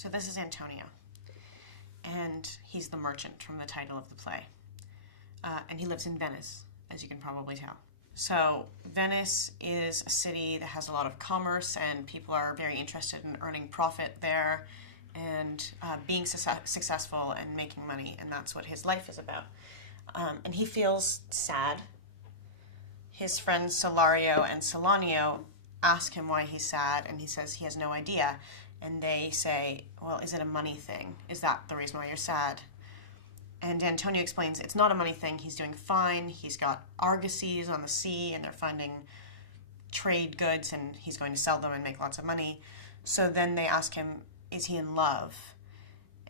So this is Antonio, and he's the merchant from the title of the play. And he lives in Venice, as you can probably tell. So Venice is a city that has a lot of commerce, and people are very interested in earning profit there and being successful and making money, and that's what his life is about. And he feels sad. His friends Solario and Solanio ask him why he's sad, and he says he has no idea. And they say, well, is it a money thing? Is that the reason why you're sad? And Antonio explains it's not a money thing. He's doing fine. He's got argosies on the sea, and they're finding trade goods, and he's going to sell them and make lots of money. So then they ask him, is he in love?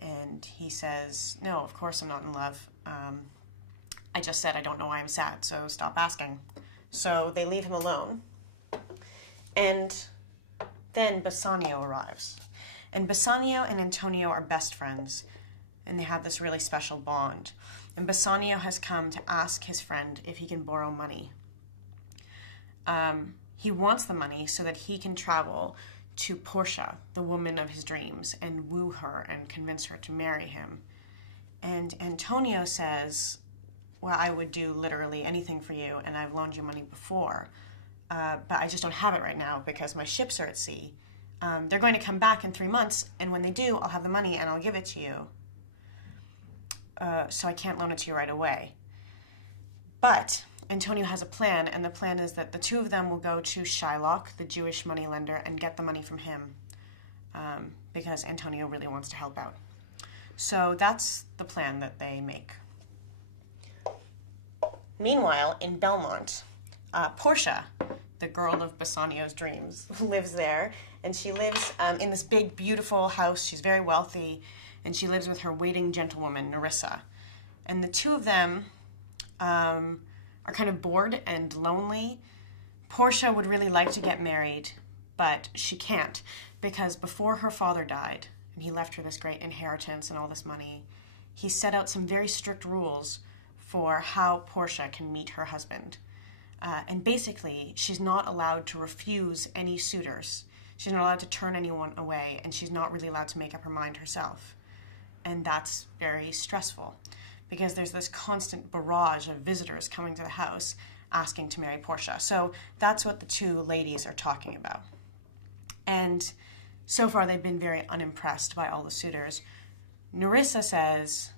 And he says, no, of course I'm not in love. I just said I don't know why I'm sad, so stop asking. So they leave him alone. And then Bassanio arrives. And Bassanio and Antonio are best friends, and they have this really special bond. And Bassanio has come to ask his friend if he can borrow money. He wants the money so that he can travel to Portia, the woman of his dreams, and woo her and convince her to marry him. And Antonio says, well, I would do literally anything for you, and I've loaned you money before, but I just don't have it right now because my ships are at sea. They're going to come back in 3 months, and when they do, I'll have the money and I'll give it to you. So I can't loan it to you right away. But Antonio has a plan, and the plan is that the two of them will go to Shylock, the Jewish moneylender, and get the money from him because Antonio really wants to help out. So that's the plan that they make. Meanwhile, in Belmont, Portia, the girl of Bassanio's dreams, lives there, and she lives in this big, beautiful house. She's very wealthy, and she lives with her waiting gentlewoman, Nerissa. And the two of them are kind of bored and lonely. Portia would really like to get married, but she can't, because before her father died, and he left her this great inheritance and all this money, he set out some very strict rules for how Portia can meet her husband. And basically, she's not allowed to refuse any suitors. She's not allowed to turn anyone away, and she's not really allowed to make up her mind herself. And that's very stressful, because there's this constant barrage of visitors coming to the house asking to marry Portia. So that's what the two ladies are talking about. And so far, they've been very unimpressed by all the suitors. Nerissa says,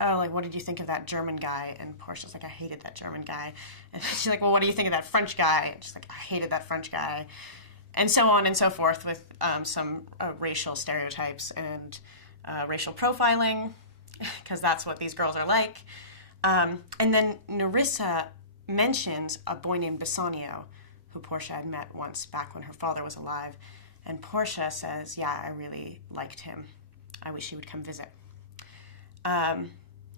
oh, like, what did you think of that German guy? And Portia's like, I hated that German guy. And she's like, well, what do you think of that French guy? And she's like, I hated that French guy. And so on and so forth with some racial stereotypes and racial profiling, because that's what these girls are like. And then Nerissa mentions a boy named Bassanio, who Portia had met once back when her father was alive. And Portia says, yeah, I really liked him. I wish he would come visit.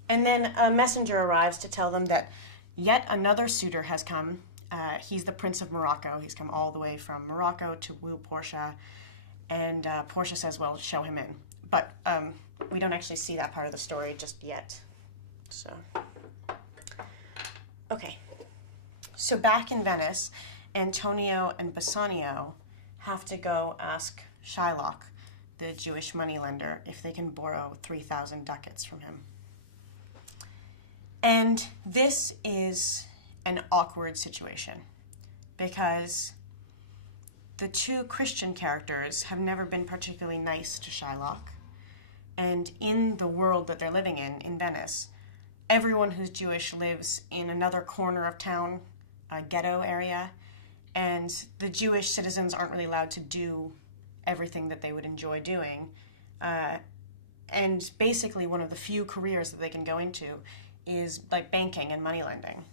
And then a messenger arrives to tell them that yet another suitor has come. He's the Prince of Morocco. He's come all the way from Morocco to woo Portia. And Portia says, well, show him in. But we don't actually see that part of the story just yet. So, okay. So back in Venice, Antonio and Bassanio have to go ask Shylock, the Jewish moneylender, if they can borrow 3,000 ducats from him. And this is an awkward situation because the two Christian characters have never been particularly nice to Shylock. And in the world that they're living in Venice, everyone who's Jewish lives in another corner of town, a ghetto area, and the Jewish citizens aren't really allowed to do everything that they would enjoy doing. And basically one of the few careers that they can go into is like banking and money lending.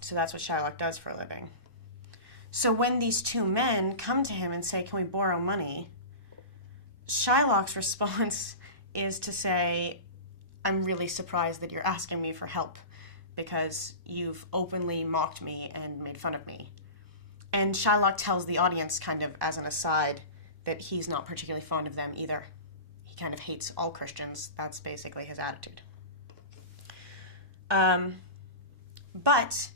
So that's what Shylock does for a living. So when these two men come to him and say, can we borrow money? Shylock's response is to say, I'm really surprised that you're asking me for help because you've openly mocked me and made fun of me. And Shylock tells the audience, kind of as an aside, that he's not particularly fond of them either. He kind of hates all Christians. That's basically his attitude. But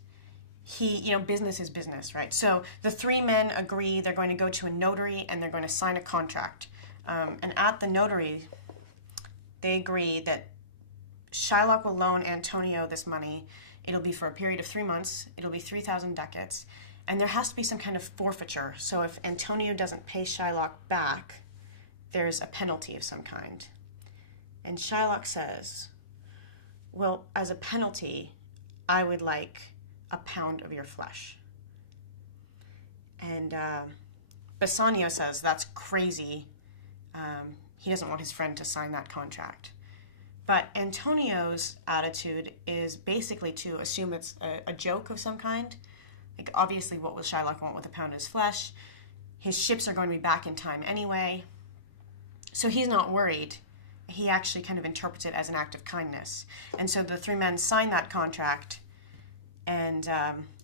he, business is business, right? So the three men agree they're going to go to a notary and they're going to sign a contract And at the notary, they agree that Shylock will loan Antonio this money. It'll be for a period of 3 months. It'll be 3,000 ducats. And there has to be some kind of forfeiture. So if Antonio doesn't pay Shylock back, there's a penalty of some kind. And Shylock says, well, as a penalty, I would like a pound of your flesh. And Bassanio says, that's crazy. He doesn't want his friend to sign that contract. But Antonio's attitude is basically to assume it's a joke of some kind. Like, obviously, what will Shylock want with a pound of his flesh? His ships are going to be back in time anyway. So he's not worried. He actually kind of interprets it as an act of kindness. And so the three men sign that contract, and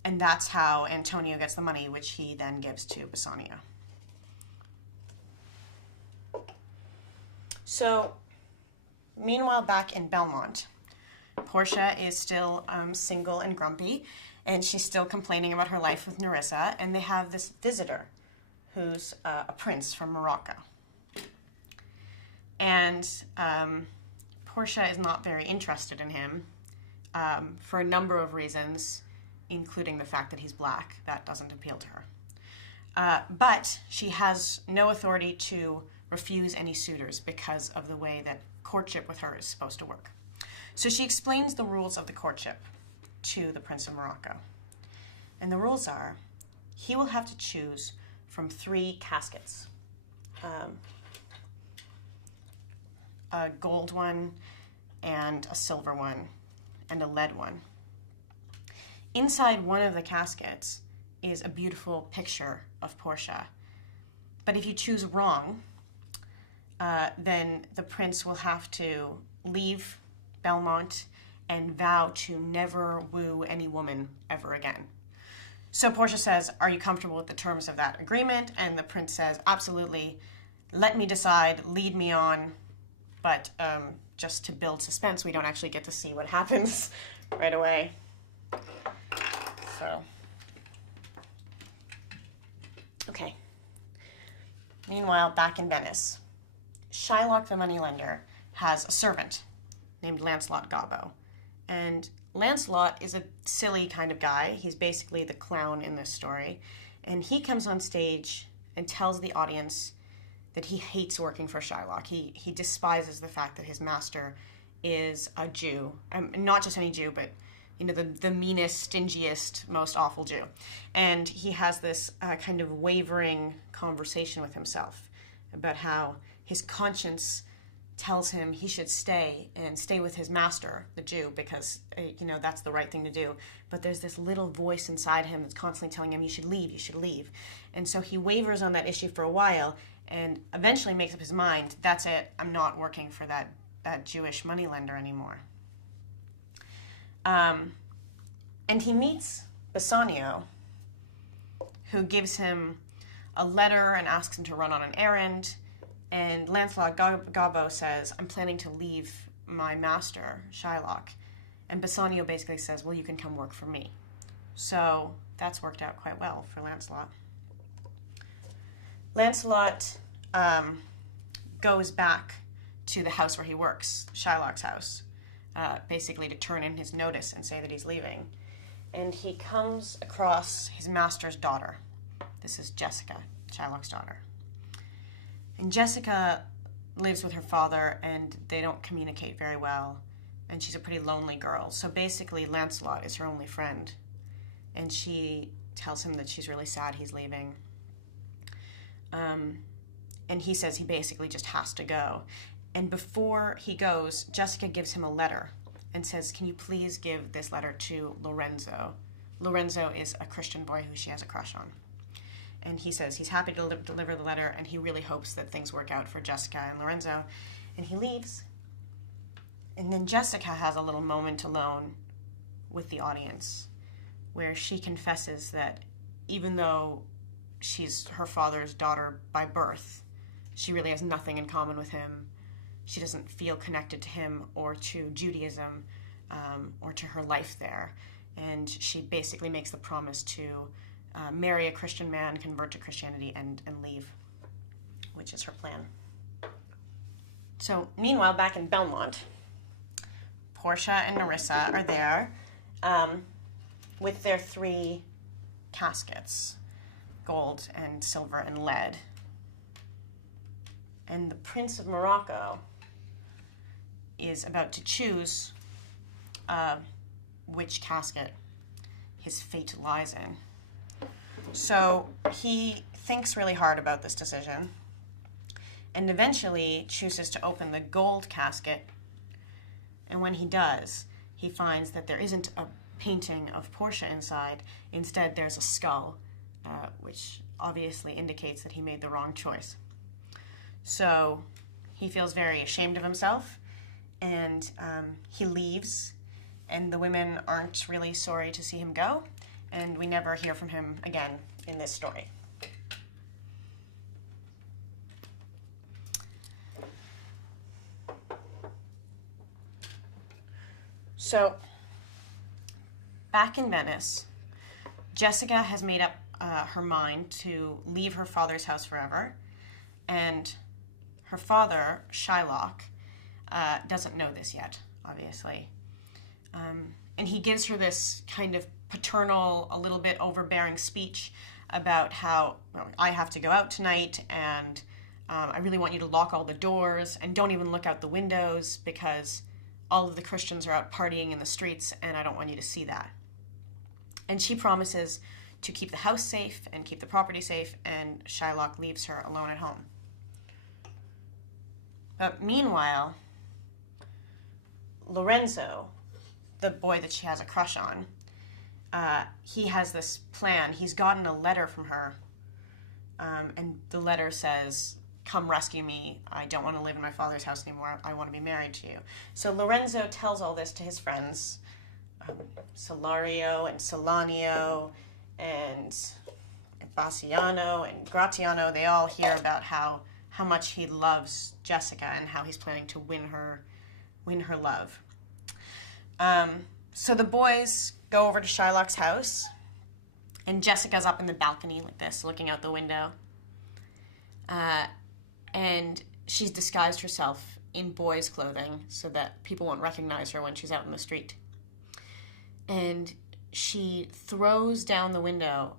that's how Antonio gets the money, which he then gives to Bassanio. So, meanwhile, back in Belmont, Portia is still single and grumpy, and she's still complaining about her life with Nerissa, and they have this visitor who's a prince from Morocco. And Portia is not very interested in him for a number of reasons, including the fact that he's black. That doesn't appeal to her. But she has no authority to refuse any suitors because of the way that courtship with her is supposed to work. So she explains the rules of the courtship to the Prince of Morocco. And the rules are, he will have to choose from 3 caskets. A gold one, and a silver one, and a lead one. Inside one of the caskets is a beautiful picture of Portia. But if you choose wrong, then the prince will have to leave Belmont and vow to never woo any woman ever again. So Portia says, are you comfortable with the terms of that agreement? And the prince says, absolutely. Let me decide, lead me on. But just to build suspense, we don't actually get to see what happens right away. So, okay. Meanwhile, back in Venice, Shylock the moneylender has a servant named Lancelot Gobbo. And Lancelot is a silly kind of guy. He's basically the clown in this story. And he comes on stage and tells the audience that he hates working for Shylock. He despises the fact that his master is a Jew. Not just any Jew, but the meanest, stingiest, most awful Jew. And he has this kind of wavering conversation with himself about how his conscience tells him he should stay with his master, the Jew, because, that's the right thing to do. But there's this little voice inside him that's constantly telling him, you should leave, you should leave. And so he wavers on that issue for a while and eventually makes up his mind, that's it, I'm not working for that Jewish moneylender anymore. And he meets Bassanio, who gives him a letter and asks him to run on an errand. And Lancelot Gobbo says, I'm planning to leave my master, Shylock. And Bassanio basically says, well, you can come work for me. So that's worked out quite well for Lancelot. Lancelot goes back to the house where he works, Shylock's house, basically to turn in his notice and say that he's leaving. And he comes across his master's daughter. This is Jessica, Shylock's daughter. And Jessica lives with her father, and they don't communicate very well. And she's a pretty lonely girl. So basically, Lancelot is her only friend. And she tells him that she's really sad he's leaving. And he says he basically just has to go. And before he goes, Jessica gives him a letter and says, can you please give this letter to Lorenzo? Lorenzo is a Christian boy who she has a crush on. And he says he's happy to deliver the letter, and he really hopes that things work out for Jessica and Lorenzo. And he leaves. And then Jessica has a little moment alone with the audience where she confesses that even though she's her father's daughter by birth, she really has nothing in common with him. She doesn't feel connected to him or to Judaism or to her life there. And she basically makes the promise to marry a Christian man, convert to Christianity, and leave, which is her plan. So meanwhile, back in Belmont, Portia and Nerissa are there with their 3 caskets, gold and silver and lead. And the Prince of Morocco is about to choose which casket his fate lies in. So he thinks really hard about this decision and eventually chooses to open the gold casket. And when he does, he finds that there isn't a painting of Portia inside. Instead, there's a skull, which obviously indicates that he made the wrong choice. So he feels very ashamed of himself, and he leaves, and the women aren't really sorry to see him go, and we never hear from him again in this story. So, back in Venice, Jessica has made up her mind to leave her father's house forever, and her father, Shylock, doesn't know this yet, obviously. And he gives her this kind of paternal, a little bit overbearing speech about how, I have to go out tonight, and I really want you to lock all the doors, and don't even look out the windows, because all of the Christians are out partying in the streets, and I don't want you to see that. And she promises to keep the house safe and keep the property safe, and Shylock leaves her alone at home. But meanwhile, Lorenzo, the boy that she has a crush on, he has this plan. He's gotten a letter from her, and the letter says, "Come rescue me. I don't want to live in my father's house anymore. I want to be married to you." So Lorenzo tells all this to his friends, Salario and Solanio and Bassiano and Gratiano. They all hear about how much he loves Jessica and how he's planning to win her love. So the boys go over to Shylock's house, and Jessica's up in the balcony like this, looking out the window. And she's disguised herself in boys' clothing so that people won't recognize her when she's out in the street. And she throws down the window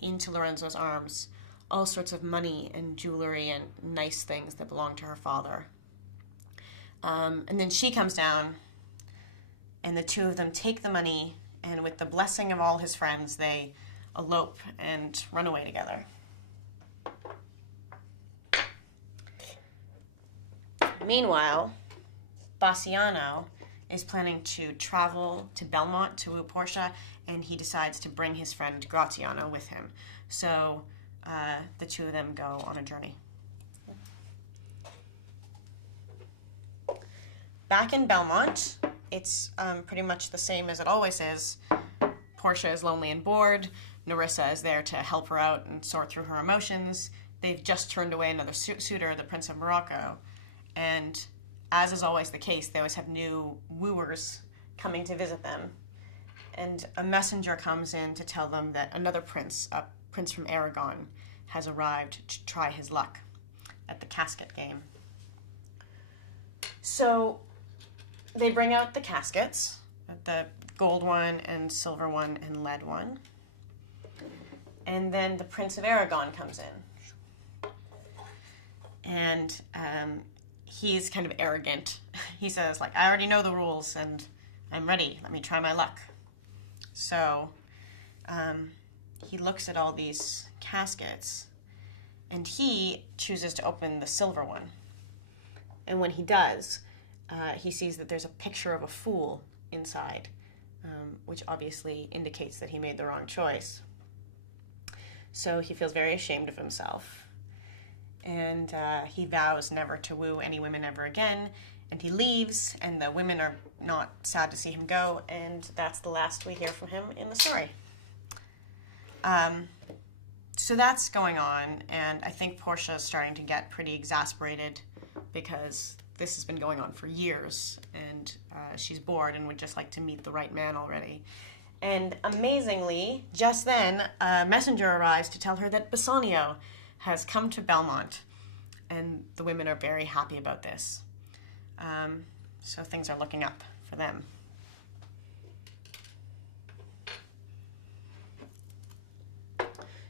into Lorenzo's arms all sorts of money and jewelry and nice things that belong to her father. And then she comes down, and the two of them take the money, and with the blessing of all his friends, they elope and run away together. Meanwhile, Bassiano is planning to travel to Belmont to woo Portia, and he decides to bring his friend Gratiano with him. So the two of them go on a journey. Back in Belmont, it's pretty much the same as it always is. Portia is lonely and bored. Nerissa is there to help her out and sort through her emotions. They've just turned away another suitor, the Prince of Morocco. And as is always the case, they always have new wooers coming to visit them. And a messenger comes in to tell them that another prince, a prince from Aragon, has arrived to try his luck at the casket game. So they bring out the caskets, the gold one and silver one and lead one. And then the Prince of Aragon comes in. And he's kind of arrogant. He says, like, I already know the rules and I'm ready. Let me try my luck. So he looks at all these caskets and he chooses to open the silver one. And when he does, he sees that there's a picture of a fool inside, which obviously indicates that he made the wrong choice. So he feels very ashamed of himself. And he vows never to woo any women ever again. And he leaves, and the women are not sad to see him go, and that's the last we hear from him in the story. So that's going on, and I think Portia is starting to get pretty exasperated because this has been going on for years, and she's bored and would just like to meet the right man already. And amazingly, just then, a messenger arrives to tell her that Bassanio has come to Belmont, and the women are very happy about this. So things are looking up for them.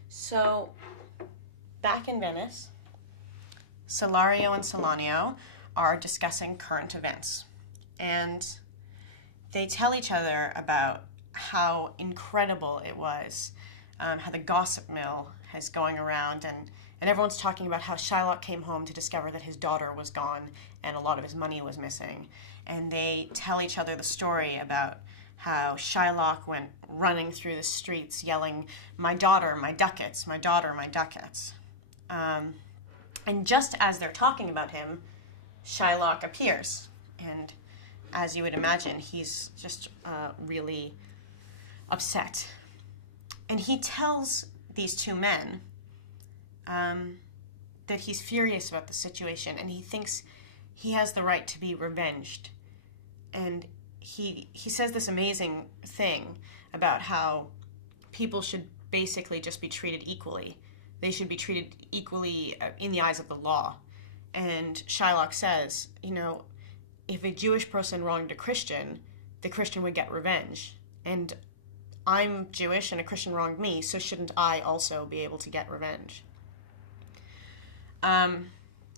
So back in Venice, Salario and Salanio are discussing current events. And they tell each other about how incredible it was, how the gossip mill is going around, and everyone's talking about how Shylock came home to discover that his daughter was gone and a lot of his money was missing. And they tell each other the story about how Shylock went running through the streets yelling, "My daughter, my ducats, my daughter, my ducats." And just as they're talking about him, Shylock appears. And as you would imagine, he's just really upset. And he tells these two men that he's furious about the situation and he thinks he has the right to be revenged. And he says this amazing thing about how people should basically just be treated equally. They should be treated equally in the eyes of the law. And Shylock says, if a Jewish person wronged a Christian, the Christian would get revenge. And I'm Jewish and a Christian wronged me, so shouldn't I also be able to get revenge?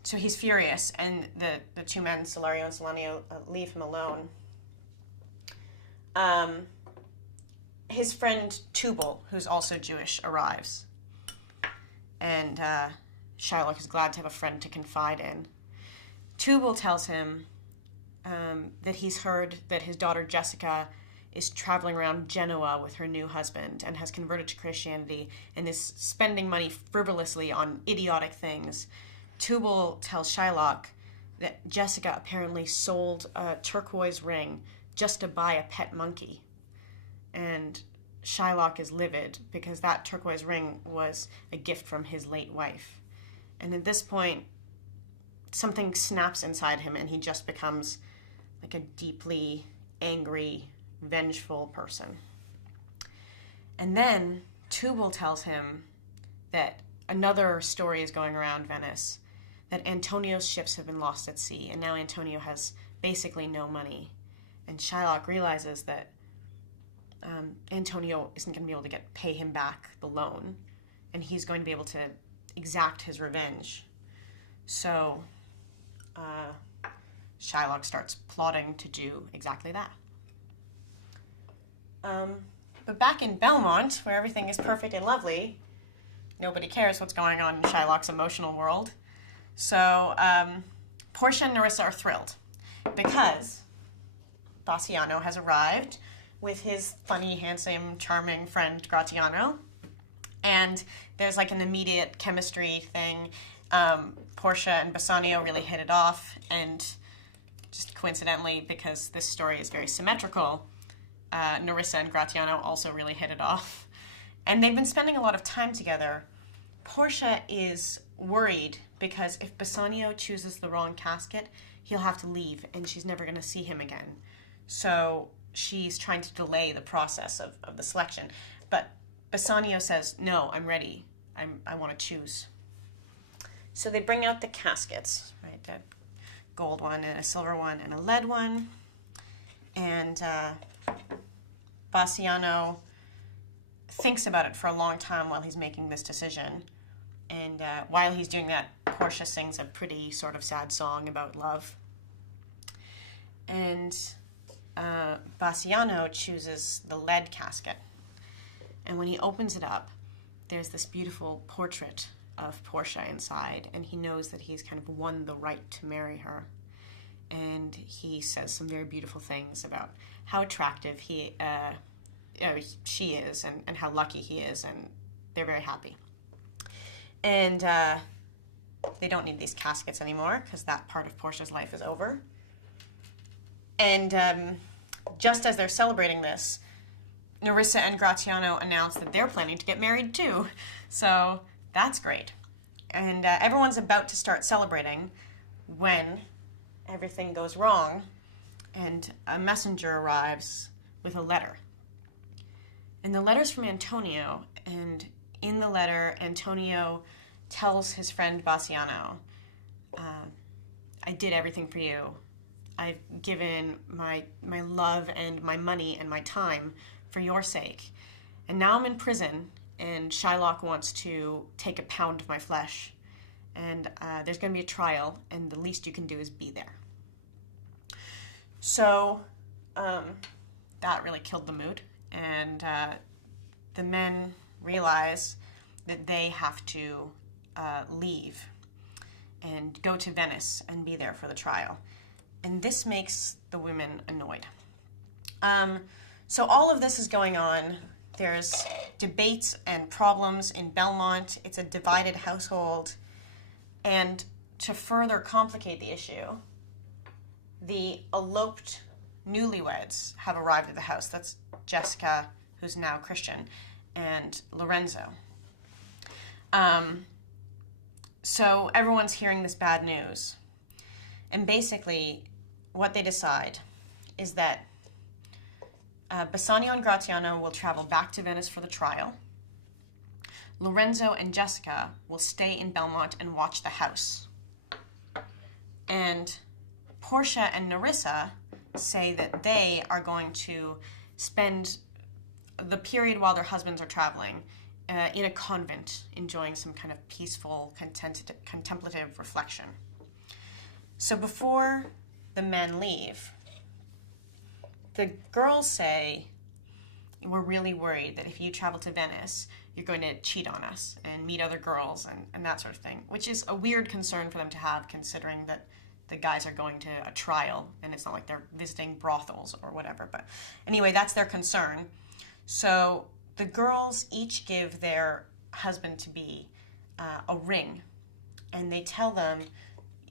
So he's furious, and the two men, Salario and Salanio, leave him alone. His friend Tubal, who's also Jewish, arrives. And Shylock is glad to have a friend to confide in. Tubal tells him that he's heard that his daughter Jessica is traveling around Genoa with her new husband and has converted to Christianity and is spending money frivolously on idiotic things. Tubal tells Shylock that Jessica apparently sold a turquoise ring just to buy a pet monkey. And Shylock is livid because that turquoise ring was a gift from his late wife. And at this point, something snaps inside him and he just becomes like a deeply angry, vengeful person. And then Tubal tells him that another story is going around Venice, that Antonio's ships have been lost at sea, and now Antonio has basically no money. And Shylock realizes that Antonio isn't going to be able to pay him back the loan, and he's going to be able to exact his revenge. So Shylock starts plotting to do exactly that. But back in Belmont, where everything is perfect and lovely, nobody cares what's going on in Shylock's emotional world. So Portia and Nerissa are thrilled because Bassiano has arrived with his funny, handsome, charming friend Gratiano. And there's like an immediate chemistry thing. Portia and Bassanio really hit it off, and just coincidentally, because this story is very symmetrical, Nerissa and Gratiano also really hit it off. And they've been spending a lot of time together. Portia is worried because if Bassanio chooses the wrong casket, he'll have to leave and she's never going to see him again. So she's trying to delay the process of the selection. But Bassanio says, "No, I'm ready. I want to choose." So they bring out the caskets, right? A gold one and a silver one and a lead one. And Bassiano thinks about it for a long time while he's making this decision. And while he's doing that, Portia sings a pretty sort of sad song about love. And Bassiano chooses the lead casket. And when he opens it up, there's this beautiful portrait of Portia inside, and he knows that he's kind of won the right to marry her. And he says some very beautiful things about how attractive she is and how lucky he is, and they're very happy. And they don't need these caskets anymore because that part of Portia's life is over. And just as they're celebrating this, Nerissa and Gratiano announce that they're planning to get married too. So that's great. And everyone's about to start celebrating when everything goes wrong and a messenger arrives with a letter. And the letter's from Antonio, and in the letter, Antonio tells his friend Bassiano, "I did everything for you. I've given my love and my money and my time for your sake. And now I'm in prison, and Shylock wants to take a pound of my flesh. And there's going to be a trial, and the least you can do is be there. So that really killed the mood, and the men realize that they have to leave and go to Venice and be there for the trial. And this makes the women annoyed. So all of this is going on. There's debates and problems in Belmont. It's a divided household. And to further complicate the issue, the eloped newlyweds have arrived at the house. That's Jessica, who's now Christian, and Lorenzo. So everyone's hearing this bad news. And basically, what they decide is that Bassanio and Gratiano will travel back to Venice for the trial. Lorenzo and Jessica will stay in Belmont and watch the house. And Portia and Nerissa say that they are going to spend the period while their husbands are traveling in a convent, enjoying some kind of peaceful, contemplative reflection. So before the men leave, the girls say, we're really worried that if you travel to Venice, you're going to cheat on us and meet other girls and that sort of thing, which is a weird concern for them to have, considering that the guys are going to a trial and it's not like they're visiting brothels or whatever. But anyway, that's their concern. So the girls each give their husband-to-be a ring, and they tell them,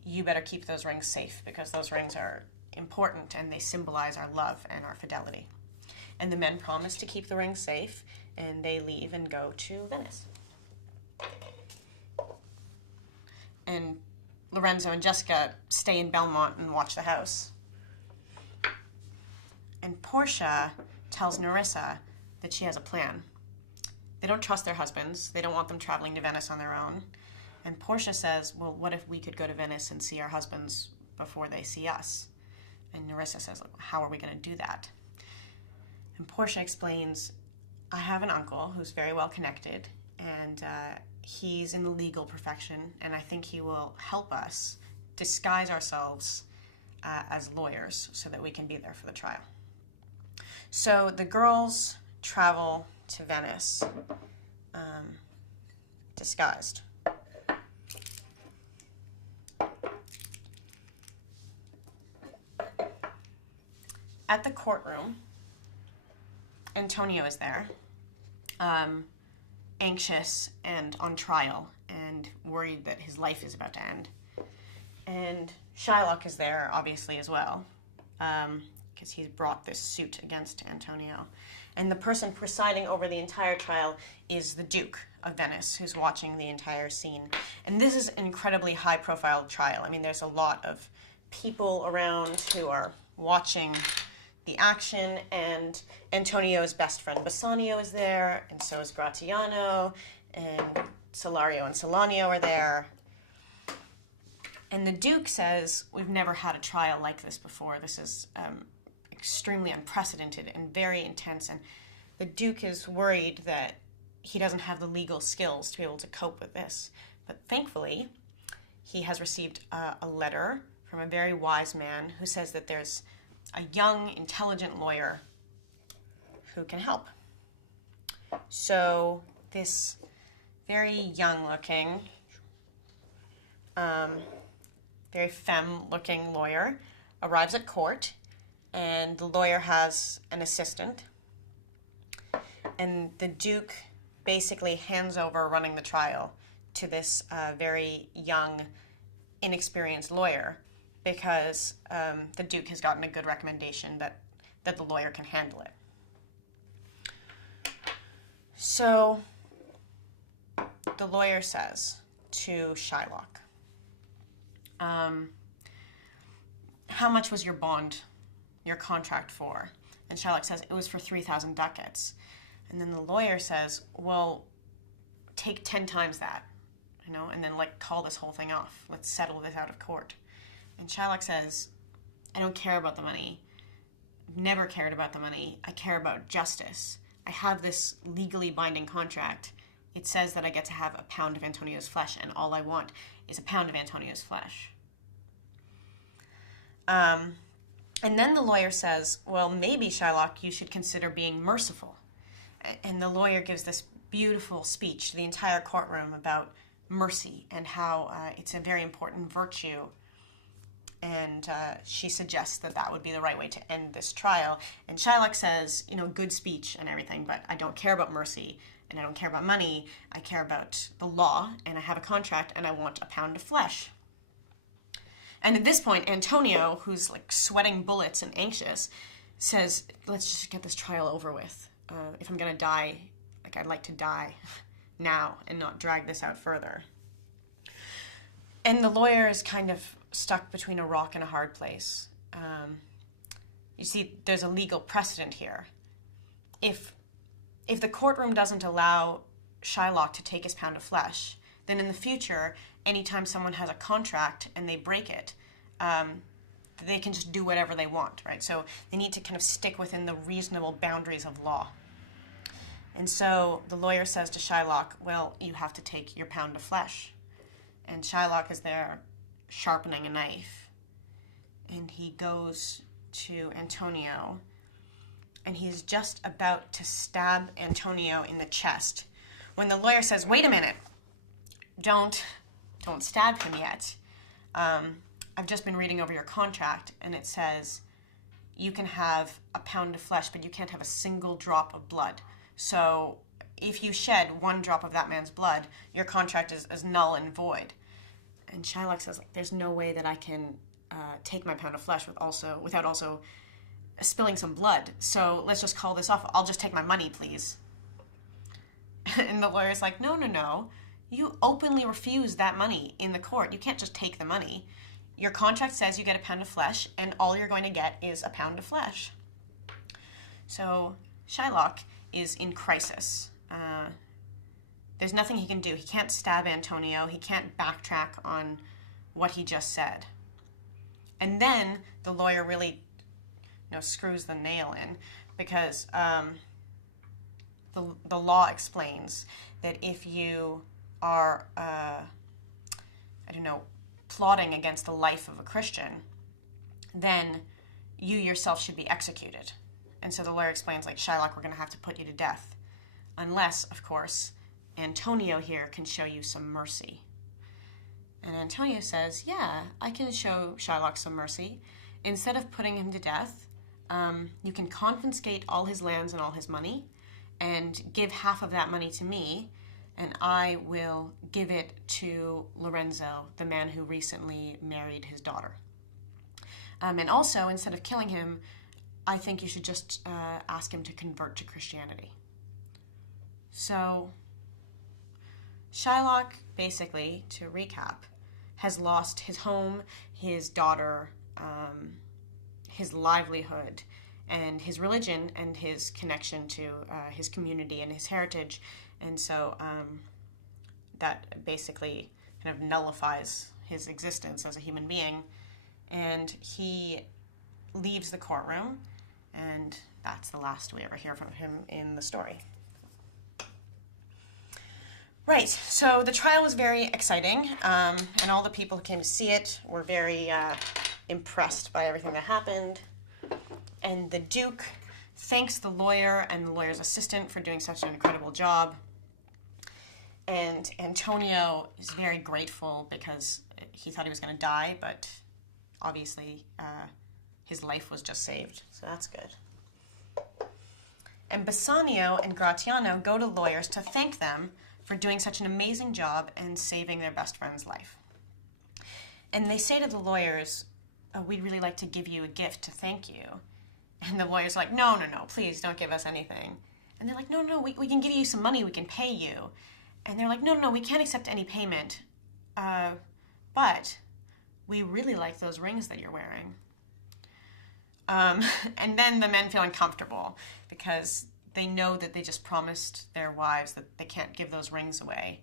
you better keep those rings safe because those rings are important and they symbolize our love and our fidelity. And the men promise to keep the rings safe, and they leave and go to Venice. And Lorenzo and Jessica stay in Belmont and watch the house. And Portia tells Nerissa that she has a plan. They don't trust their husbands. They don't want them traveling to Venice on their own. And Portia says, well, what if we could go to Venice and see our husbands before they see us? And Nerissa says, how are we going to do that? And Portia explains, I have an uncle who's very well connected, and he's in the legal profession, and I think he will help us disguise ourselves as lawyers so that we can be there for the trial. So the girls travel to Venice disguised. At the courtroom, Antonio is there, anxious and on trial and worried that his life is about to end. And Shylock is there, obviously, as well, because he's brought this suit against Antonio. And the person presiding over the entire trial is the Duke of Venice, who's watching the entire scene. And this is an incredibly high-profile trial. I mean, there's a lot of people around who are watching the action, and Antonio's best friend Bassanio is there, and so is Gratiano, and Solario and Solanio are there. And the Duke says, we've never had a trial like this before. This is extremely unprecedented and very intense, and the Duke is worried that he doesn't have the legal skills to be able to cope with this. But thankfully, he has received a letter from a very wise man who says that there's a young, intelligent lawyer who can help. So this very young-looking, very femme-looking lawyer arrives at court, and the lawyer has an assistant. And the Duke basically hands over running the trial to this very young, inexperienced lawyer, because the Duke has gotten a good recommendation that the lawyer can handle it. So the lawyer says to Shylock, how much was your bond, your contract for? And Shylock says, it was for 3,000 ducats. And then the lawyer says, well, take 10 times that, and then call this whole thing off. Let's settle this out of court. And Shylock says, I don't care about the money. Never cared about the money. I care about justice. I have this legally binding contract. It says that I get to have a pound of Antonio's flesh, and all I want is a pound of Antonio's flesh. And then the lawyer says, well, maybe, Shylock, you should consider being merciful. And the lawyer gives this beautiful speech to the entire courtroom about mercy and how it's a very important virtue. And she suggests that that would be the right way to end this trial. And Shylock says, good speech and everything, but I don't care about mercy, and I don't care about money. I care about the law, and I have a contract, and I want a pound of flesh. And at this point, Antonio, who's like sweating bullets and anxious, says, let's just get this trial over with. If I'm going to die, I'd like to die now and not drag this out further. And the lawyer is kind of stuck between a rock and a hard place. You see, there's a legal precedent here. If the courtroom doesn't allow Shylock to take his pound of flesh, then in the future, anytime someone has a contract and they break it, they can just do whatever they want, right? So they need to kind of stick within the reasonable boundaries of law. And so the lawyer says to Shylock, well, you have to take your pound of flesh. And Shylock is there sharpening a knife. And he goes to Antonio, and he's just about to stab Antonio in the chest when the lawyer says, wait a minute, don't stab him yet. I've just been reading over your contract, and it says you can have a pound of flesh, but you can't have a single drop of blood. So if you shed one drop of that man's blood, your contract is null and void. And Shylock says, there's no way that I can take my pound of flesh without also spilling some blood. So let's just call this off. I'll just take my money, please. And the lawyer's like, no. You openly refuse that money in the court. You can't just take the money. Your contract says you get a pound of flesh, and all you're going to get is a pound of flesh. So Shylock is in crisis. There's nothing he can do. He can't stab Antonio. He can't backtrack on what he just said. And then the lawyer really screws the nail in, because the law explains that if you are, plotting against the life of a Christian, then you yourself should be executed. And so the lawyer explains, Shylock, we're going to have to put you to death. Unless, of course, Antonio here can show you some mercy. And Antonio says, yeah, I can show Shylock some mercy. Instead of putting him to death, you can confiscate all his lands and all his money and give half of that money to me, and I will give it to Lorenzo, the man who recently married his daughter. And also, instead of killing him, I think you should just ask him to convert to Christianity. So Shylock, basically, to recap, has lost his home, his daughter, his livelihood, and his religion, and his connection to his community and his heritage. And so that basically kind of nullifies his existence as a human being. And he leaves the courtroom, and that's the last we ever hear from him in the story. Right, so the trial was very exciting, and all the people who came to see it were very impressed by everything that happened. And the Duke thanks the lawyer and the lawyer's assistant for doing such an incredible job. And Antonio is very grateful because he thought he was going to die, but obviously his life was just saved, so that's good. And Bassanio and Gratiano go to lawyers to thank them for doing such an amazing job and saving their best friend's life. And they say to the lawyers, we'd really like to give you a gift to thank you. And the lawyer's like, no, please don't give us anything. And they're like, no, we can give you some money, we can pay you. And they're like, no, we can't accept any payment. But we really like those rings that you're wearing. And then the men feel uncomfortable because they know that they just promised their wives that they can't give those rings away.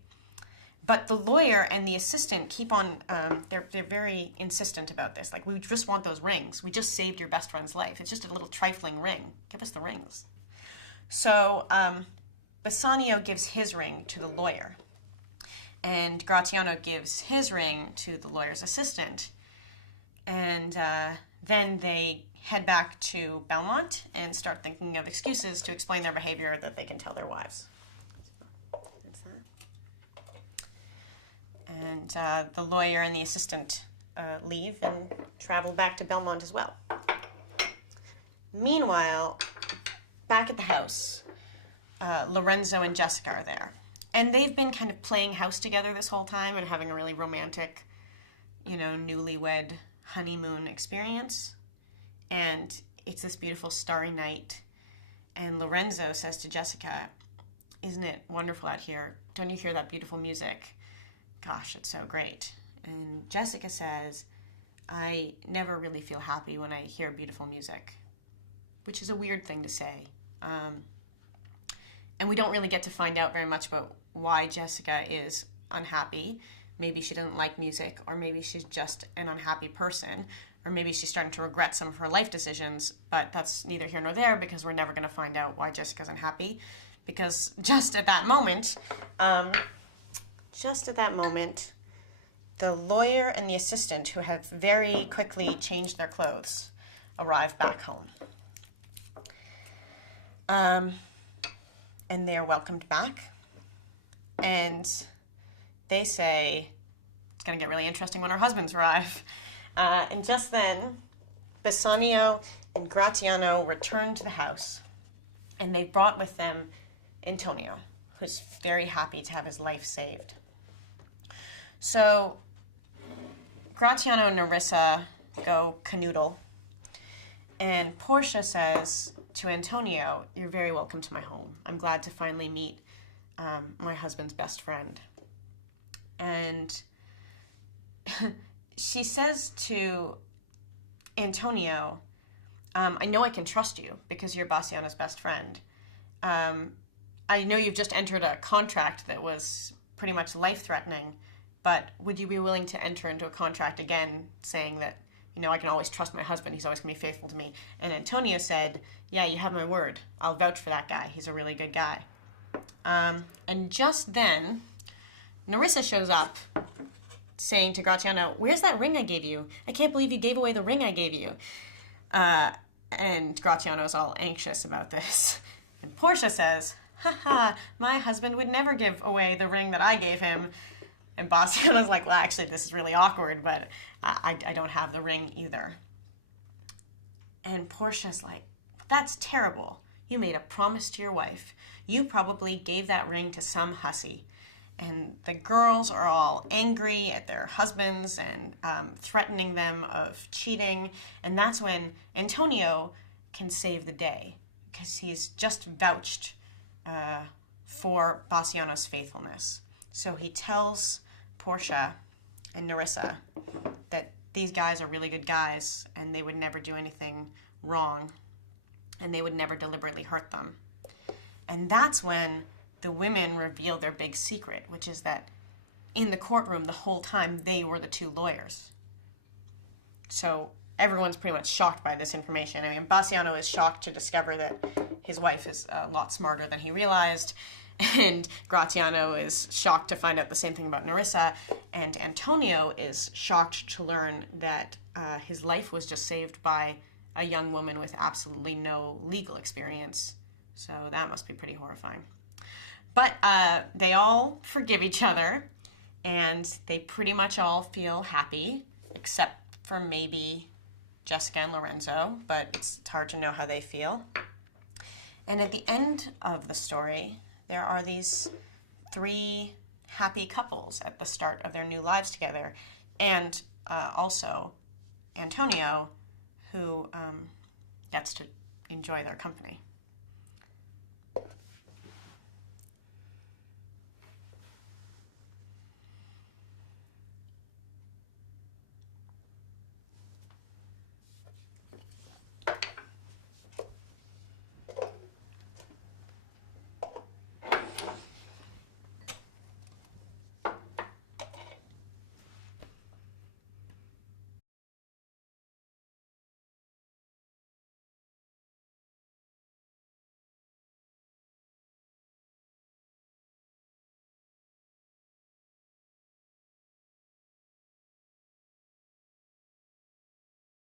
But the lawyer and the assistant keep on, they're very insistent about this. Like, we just want those rings. We just saved your best friend's life. It's just a little trifling ring. Give us the rings. So Bassanio gives his ring to the lawyer. And Gratiano gives his ring to the lawyer's assistant. And then they head back to Belmont and start thinking of excuses to explain their behavior that they can tell their wives. And the lawyer and the assistant leave and travel back to Belmont as well. Meanwhile, back at the house, Lorenzo and Jessica are there. And they've been kind of playing house together this whole time and having a really romantic, newlywed honeymoon experience. And it's this beautiful starry night. And Lorenzo says to Jessica, "Isn't it wonderful out here? Don't you hear that beautiful music? Gosh, it's so great." And Jessica says, "I never really feel happy when I hear beautiful music," which is a weird thing to say. And we don't really get to find out very much about why Jessica is unhappy. Maybe she doesn't like music, or maybe she's just an unhappy person, or maybe she's starting to regret some of her life decisions, but that's neither here nor there because we're never going to find out why Jessica's unhappy. Because just at that moment, the lawyer and the assistant, who have very quickly changed their clothes, arrive back home. And they're welcomed back. And they say, "It's going to get really interesting when our husbands arrive." And just then, Bassanio and Gratiano return to the house. And they brought with them Antonio, who's very happy to have his life saved. So Gratiano and Nerissa go canoodle. And Portia says to Antonio, "You're very welcome to my home. I'm glad to finally meet my husband's best friend." And she says to Antonio, "I know I can trust you because you're Bassanio's best friend. I know you've just entered a contract that was pretty much life-threatening, but would you be willing to enter into a contract again saying that, I can always trust my husband, he's always going to be faithful to me?" And Antonio said, "Yeah, you have my word. I'll vouch for that guy. He's a really good guy." And just then, Nerissa shows up saying to Gratiano, "Where's that ring I gave you? I can't believe you gave away the ring I gave you." And Gratiano's all anxious about this. And Portia says, "Ha, my husband would never give away the ring that I gave him." And Bassanio's like, "Well, actually, this is really awkward, but I don't have the ring either." And Portia's like, "That's terrible. You made a promise to your wife. You probably gave that ring to some hussy." And the girls are all angry at their husbands and threatening them of cheating. And that's when Antonio can save the day, because he's just vouched for Bassanio's faithfulness. So he tells Portia and Nerissa that these guys are really good guys and they would never do anything wrong and they would never deliberately hurt them. And that's when the women reveal their big secret, which is that in the courtroom the whole time they were the two lawyers. So everyone's pretty much shocked by this information. I mean, Bassanio is shocked to discover that his wife is a lot smarter than he realized, and Gratiano is shocked to find out the same thing about Nerissa, and Antonio is shocked to learn that his life was just saved by a young woman with absolutely no legal experience. So that must be pretty horrifying. But they all forgive each other, and they pretty much all feel happy, except for maybe Jessica and Lorenzo, but it's hard to know how they feel. And at the end of the story, there are these 3 happy couples at the start of their new lives together, and also Antonio, who gets to enjoy their company.